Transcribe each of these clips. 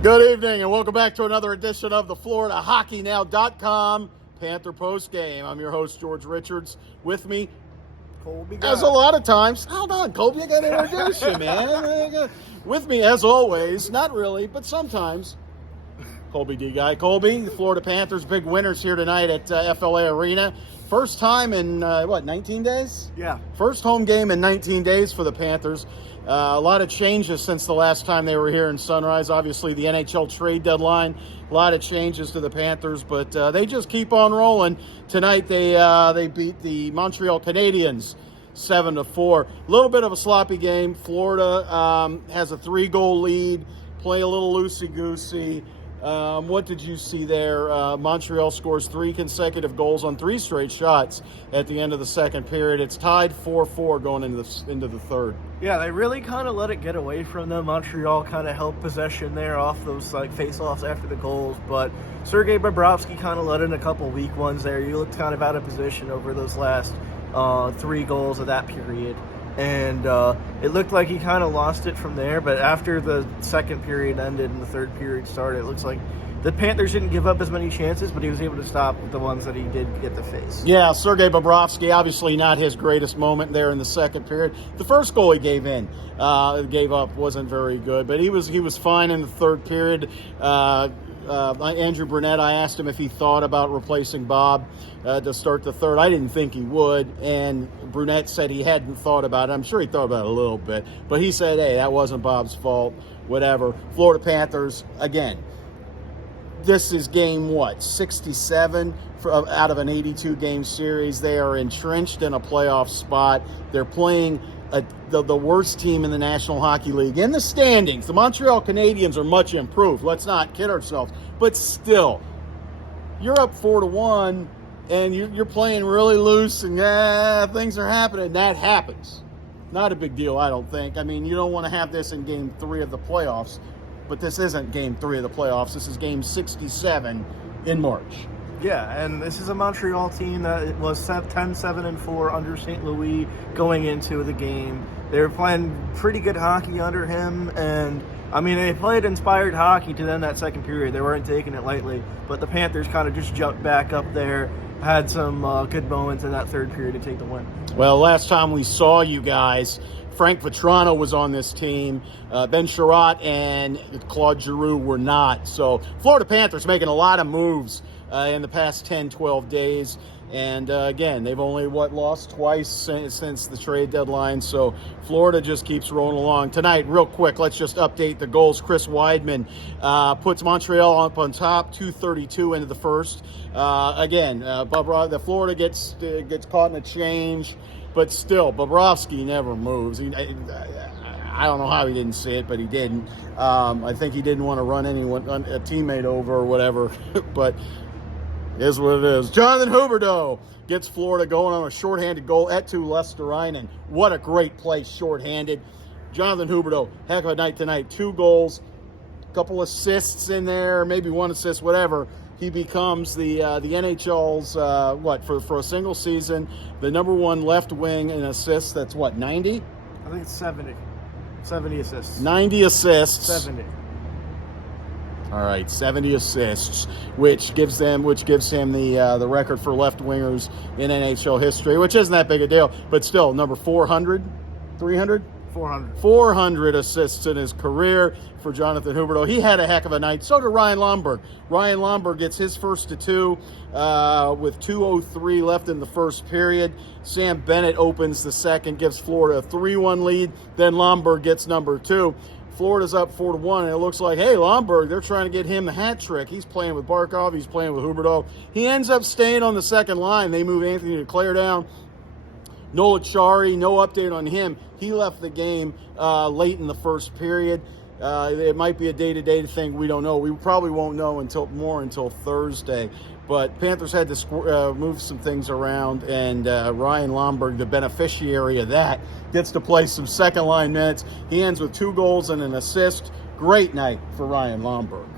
Good evening and welcome back to another edition of the Floridahockeynow.com Panther Postgame. I'm your host, George Richards. With me, Colby Guy. as a lot of times, hold on, Colby, I got to introduce you, man. With me, as always, not really, but sometimes, Colby D. Guy. Colby, the Florida Panthers, big winners here tonight at FLA Arena. First time in, 19 days? Yeah. First home game in 19 days for the Panthers. A lot of changes since the last time they were here in Sunrise. Obviously, the NHL trade deadline, a lot of changes to the Panthers, but they just keep on rolling. Tonight, they beat the Montreal Canadiens 7-4. A little bit of a sloppy game. Florida has a 3-goal lead, play a little loosey-goosey. What did you see there? Montreal scores 3 consecutive goals on 3 straight shots at the end of the second period. It's tied 4-4 going into the third. Yeah, they really kind of let it get away from them. Montreal kind of held possession there off those face-offs after the goals, but Sergei Bobrovsky kind of let in a couple weak ones there. You looked kind of out of position over those last 3 goals of that period. And it looked like he kind of lost it from there, but after the second period ended and the third period started, it looks like the Panthers didn't give up as many chances, but he was able to stop the ones that he did get to face. Yeah, Sergei Bobrovsky, obviously not his greatest moment there in the second period. The first goal he gave up wasn't very good, but he was fine in the third period. Andrew Brunette, I asked him if he thought about replacing Bob to start the third. I didn't think he would, and Brunette said he hadn't thought about it. I'm sure he thought about it a little bit, but he said, hey, that wasn't Bob's fault, whatever. Florida Panthers, again, this is game, 67 out of an 82-game series. They are entrenched in a playoff spot. They're playing the worst team in the National Hockey League. In the standings, the Montreal Canadiens are much improved. Let's not kid ourselves. But still, you're up 4-1, and you're playing really loose, and things are happening. That happens. Not a big deal, I don't think. I mean, you don't want to have this in Game 3 of the playoffs, but this isn't Game 3 of the playoffs. This is Game 67 in March. Yeah, and this is a Montreal team that was 10-7-4 under St. Louis going into the game. They were playing pretty good hockey under him, and I mean, they played inspired hockey to then that second period. They weren't taking it lightly, but the Panthers kind of just jumped back up there, had some good moments in that third period to take the win. Well, last time we saw you guys, Frank Vetrano was on this team. Ben Sherratt and Claude Giroux were not. So Florida Panthers making a lot of moves in the past 10, 12 days. And again, they've only, lost twice since the trade deadline. So Florida just keeps rolling along. Tonight, real quick, let's just update the goals. Chris Weidman puts Montreal up on top, 2:32 into the first. The Florida gets caught in a change. But still, Bobrovsky never moves. I don't know how he didn't see it, but he didn't. I think he didn't want to run a teammate over or whatever. But it is what it is. Jonathan Huberdeau gets Florida going on a shorthanded goal at Eetu Lesterainen. What a great play, shorthanded. Jonathan Huberdeau, heck of a night tonight. 2 goals, a couple assists in there, maybe 1 assist, whatever. He becomes the NHL's, for a single season, the number 1 left wing in assists. That's 90? I think it's 70. 70 assists. 90 assists. 70. All right, 70 assists, which gives him the record for left wingers in NHL history, which isn't that big a deal, but still, number 400, 300? 400 assists in his career for Jonathan Huberdeau. He had a heck of a night. So did Ryan Lomberg. Ryan Lomberg gets his first to 2 with 2:03 left in the first period. Sam Bennett opens the second, gives Florida a 3-1 lead. Then Lomberg gets number 2. Florida's up 4-1, and it looks like, hey, Lomberg, they're trying to get him the hat trick. He's playing with Barkov. He's playing with Huberdeau. He ends up staying on the second line. They move Anthony Duclair down. Noah Chari, no update on him. He left the game late in the first period. It might be a day-to-day thing. We don't know. We probably won't know until Thursday. But Panthers had to move some things around, and Ryan Lomberg, the beneficiary of that, gets to play some second-line minutes. He ends with 2 goals and an assist. Great night for Ryan Lomberg.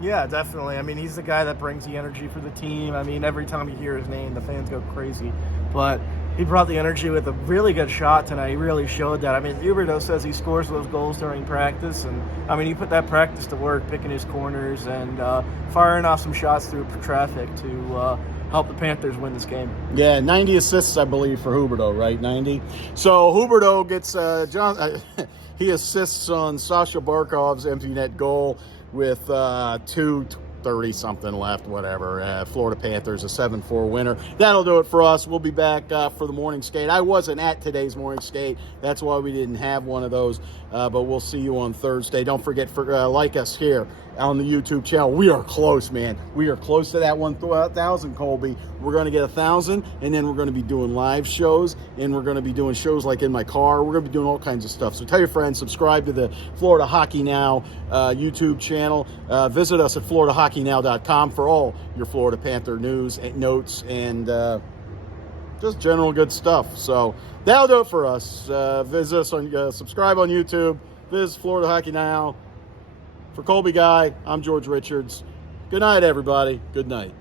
Yeah, definitely. I mean, he's the guy that brings the energy for the team. I mean, every time you hear his name, the fans go crazy. But he brought the energy with a really good shot tonight. He really showed that. I mean, Huberdeau says he scores those goals during practice, and I mean, he put that practice to work, picking his corners and firing off some shots through traffic to help the Panthers win this game. Yeah, 90 assists, I believe, for Huberdeau, right? 90. So Huberdeau gets he assists on Sasha Barkov's empty net goal with 2:30-something left, whatever. Florida Panthers, a 7-4 winner. That'll do it for us. We'll be back for the morning skate. I wasn't at today's morning skate. That's why we didn't have one of those. But we'll see you on Thursday. Don't forget, like us here on the YouTube channel. We are close, man. We are close to that 1,000, Colby. We're going to get 1,000, and then we're going to be doing live shows, and we're going to be doing shows like in my car. We're going to be doing all kinds of stuff. So tell your friends, subscribe to the Florida Hockey Now YouTube channel. Visit us at FloridaHockeynow.com for all your Florida Panther news, and notes, and just general good stuff. So that'll do it for us. Visit us on, subscribe on YouTube. Visit Florida Hockey Now. For Colby Guy, I'm George Richards. Good night, everybody. Good night.